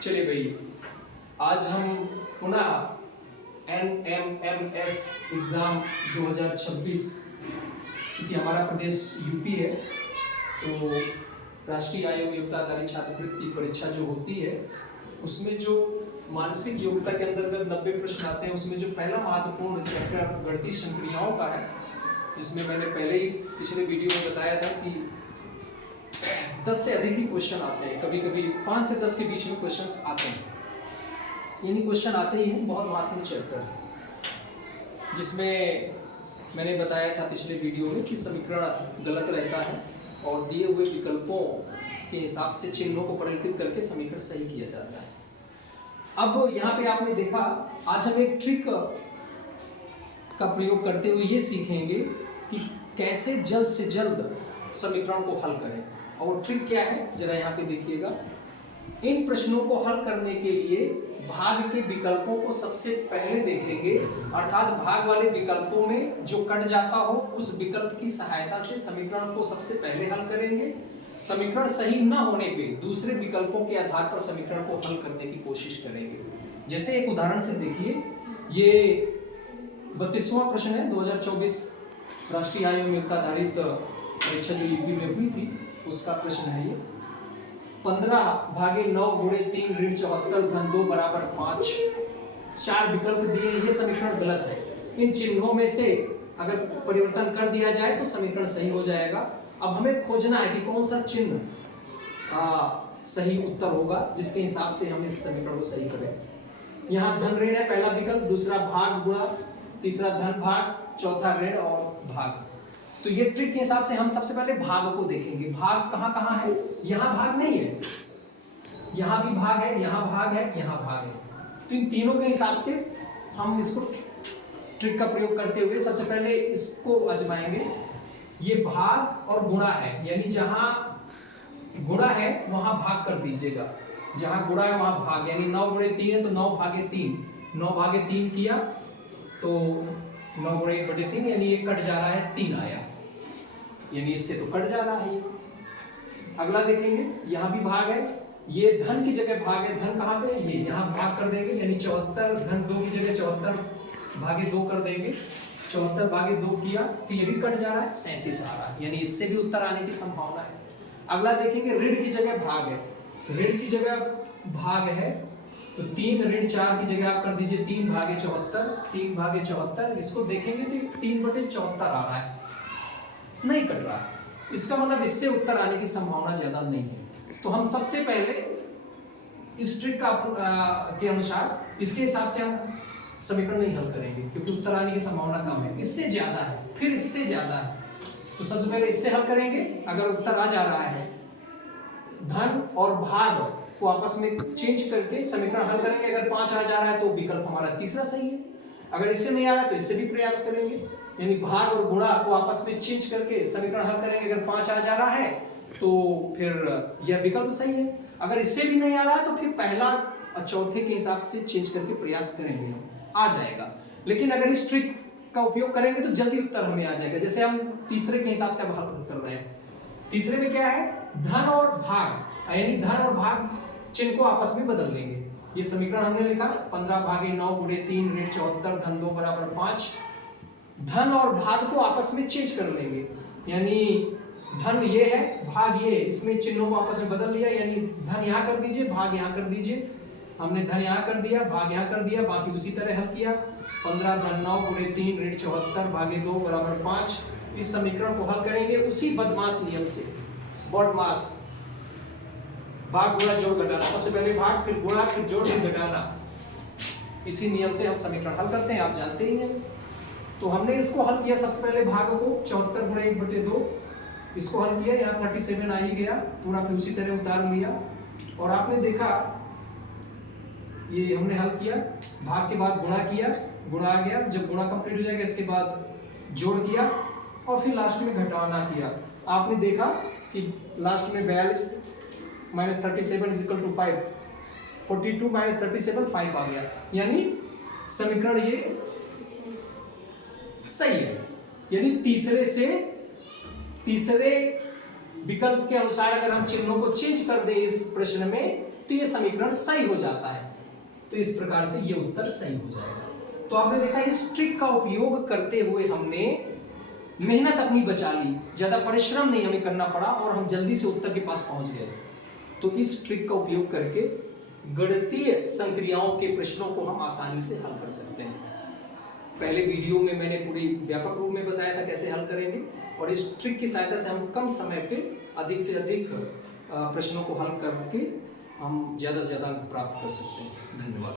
चलिए भाई, आज हम पुनः NMMS एग्ज़ाम 2026, चूँकि हमारा प्रदेश यूपी है तो राष्ट्रीय आयोग योग्यता आधारित छात्रवृत्ति परीक्षा जो होती है उसमें जो मानसिक योग्यता के अंतर्गत 90 प्रश्न आते हैं, उसमें जो पहला महत्वपूर्ण चैप्टर गणितीय संक्रियाओं का है, जिसमें मैंने पहले ही पिछले वीडियो में बताया था कि 10 से अधिक ही क्वेश्चन आते हैं, कभी कभी 5 से 10 के बीच में क्वेश्चंस आते हैं, यानी क्वेश्चन आते ही हैं। बहुत महत्वपूर्ण चैप्टर है जिसमें मैंने बताया था पिछले वीडियो में कि समीकरण गलत रहता है और दिए हुए विकल्पों के हिसाब से चिन्हों को परिवर्तित करके समीकरण सही किया जाता है। अब यहाँ पे आपने देखा, आज हम एक ट्रिक का प्रयोग करते हुए ये सीखेंगे कि कैसे जल्द से जल्द समीकरण को हल करें। और ट्रिक क्या है जरा यहाँ पे देखिएगा। इन प्रश्नों को हल करने के लिए भाग के विकल्पों को सबसे पहले देखेंगे, अर्थात भाग वाले विकल्पों में जो कट जाता हो उस विकल्प की सहायता से समीकरण को सबसे पहले हल करेंगे। समीकरण सही न होने पे दूसरे विकल्पों के आधार पर समीकरण को हल करने की कोशिश करेंगे। जैसे एक उदाहरण से देखिए, ये 32वां प्रश्न है 2024 राष्ट्रीय आयोग योग्यता आधारित परीक्षा जो यूपी में हुई थी उसका प्रश्न है ये। 15/9 × 3 ऋण 74 धन 2 बराबर 5। 4 विकल्प दिए, ये समीकरण गलत है। इन चिन्हों में से अगर परिवर्तन कर दिया जाए तो समीकरण सही हो जाएगा। अब हमें खोजना है कि कौन सा चिन्ह सही उत्तर होगा, जिसके हिसाब से हम इस समीकरण को सही करें। यहाँ धन ऋण है पहला विकल्प, दूसरा भाग गुणा, तीसरा धन भाग, चौथा ऋण और भाग। तो ये ट्रिक के हिसाब से हम सबसे पहले भाग को देखेंगे। भाग कहाँ कहाँ है? यहाँ भाग नहीं है, यहाँ भी भाग है, यहाँ भाग है, यहाँ भाग है। तो इन तीनों के हिसाब से हम इसको ट्रिक का प्रयोग करते हुए सबसे पहले इसको आजमाएंगे। ये भाग और गुणा है, यानी जहां गुणा है वहां भाग कर दीजिएगा, जहां गुणा है वहां भाग, यानी 9 × 3 है तो 9/3। 9/3 किया तो 9 × 1/3, यानी ये कट जा रहा है, 3 आया, यानी इससे तो कट जा रहा है ये। अगला देखेंगे, यहाँ भी भाग है, ये धन की जगह भाग है। धन कहाँ पे है? ये यहाँ भाग कर देंगे, यानी 74 धन 2 की जगह 74/2 कर देंगे। 74/2 किया तो ये भी कट जा रहा है, 37 आ रहा है, यानी इससे भी उत्तर आने की संभावना है। अगला देखेंगे, ऋण की जगह भाग है। ऋण की जगह भाग है तो 3 ऋण 4 की जगह आप कर दीजिए 3/74। 3/74 इसको देखेंगे तो 3/74 आ रहा है, नहीं कट रहा है, इसका मतलब इससे उत्तर आने की संभावना ज्यादा नहीं है। तो हम सबसे पहले इस ट्रिक के अनुसार इसके हिसाब से हम समीकरण नहीं हल करेंगे, क्योंकि उत्तर आने की संभावना कम है। इससे ज्यादा है, फिर इससे ज्यादा है, तो सबसे पहले इससे हल करेंगे। अगर उत्तर आ जा रहा है, धन और भाग को आपस में चेंज करके समीकरण हल करेंगे। अगर 5 आ जा रहा है तो विकल्प हमारा तीसरा सही है। अगर इससे नहीं आ रहा है तो इससे भी प्रयास करेंगे, यानी भाग और गुणा को आपस में चेंज करके समीकरण हल करेंगे। अगर 5 आ जा रहा है तो फिर यह विकल्प सही है। अगर इससे भी नहीं आ रहा है तो फिर पहला और चौथे के हिसाब से चेंज करके प्रयास करेंगे, हम आ जाएगा। लेकिन अगर इस ट्रिक का उपयोग करेंगे तो जल्दी उत्तर हमें आ जाएगा। जैसे हम तीसरे के हिसाब से अब हल कर रहे हैं। तीसरे में क्या है? धन और भाग, यानी धन और भाग चिन्ह को आपस में बदल लेंगे। ये समीकरण हमने लिखा 15/9 × 3 ऋण 74 धन 2 बराबर 5। धन और भाग को आपस में चेंज कर लेंगे, यानी धन ये है, भाग ये, इसमें चिन्हों को आपस में बदल लिया, यानी धन यहाँ कर दीजिए, भाग यहाँ कर दीजिए। हमने धन यहाँ कर दिया, भाग यहाँ कर दिया, बाकी उसी तरह हल किया। 15/9 × 3 ऋण 74/2 बराबर 5। इस समीकरण को हल करेंगे उसी बदमाश नियम से, बदमाश भाग गुणा जोड़ घटाना। सबसे पहले भाग, फिर गुणा, फिर जोड़, फिर घटाना। इसी नियम से हम समीकरण हल करते हैं, आप जानते ही हैं। तो हमने इसको हल किया, सबसे पहले भाग को 74 × 1/2 इसको हल किया, यहाँ 37 आ ही गया पूरा, फिर उसी तरह उतार लिया। और आपने देखा ये हमने हल किया, भाग के बाद गुणा किया, गुणा आ गया। जब गुणा कंप्लीट हो जाएगा इसके बाद जोड़ किया और फिर लास्ट में घटाना किया। आपने देखा कि लास्ट में 42 - 37 = 5, 42 - 37 5 आ गया, यानी समीकरण ये सही है। यानी तीसरे विकल्प के अनुसार अगर हम चिन्हों को चेंज कर दें इस प्रश्न में तो ये समीकरण सही हो जाता है। तो इस प्रकार से ये उत्तर सही हो जाएगा। तो आपने देखा इस ट्रिक का उपयोग करते हुए हमने मेहनत अपनी बचा ली, ज्यादा परिश्रम नहीं हमें करना पड़ा और हम जल्दी से उत्तर के पास पहुंच गए। तो इस ट्रिक का उपयोग करके गणितीय संक्रियाओं के प्रश्नों को हम आसानी से हल कर सकते हैं। पहले वीडियो में मैंने पूरी व्यापक रूप में बताया था कैसे हल करेंगे, और इस ट्रिक की सहायता से हम कम समय पे अधिक से अधिक प्रश्नों को हल करके हम ज़्यादा से ज़्यादा अंक प्राप्त कर सकते हैं। धन्यवाद।